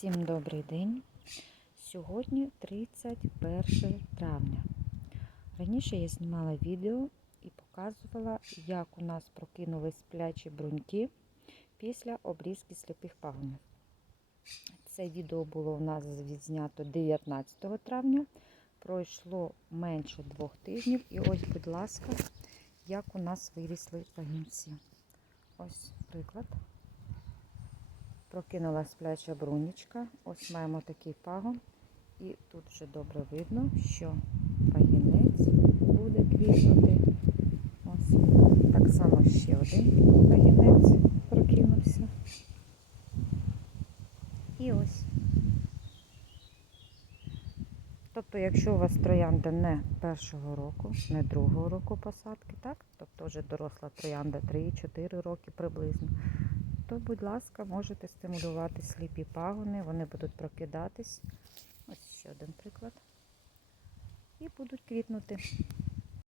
Всім добрий день. Сьогодні 31 травня. Раніше я знімала відео і показувала, як у нас прокинулись сплячі бруньки після обрізки сліпих пагонів. Це відео було у нас відзнято 19 травня. Пройшло менше двох тижнів. І ось, будь ласка, як у нас вирісли пагінці. Ось приклад. Прокинула спляча брунічка. Ось маємо такий пагон. І тут вже добре видно, що пагінець буде квітнути. Ось. Так само ще один пагінець прокинувся. І ось. Тобто, якщо у вас троянда не першого року, не другого року посадки, так? Тобто вже доросла троянда 3-4 роки приблизно, то, будь ласка, можете стимулювати сліпі пагони, вони будуть прокидатись. Ось ще один приклад. І будуть квітнути.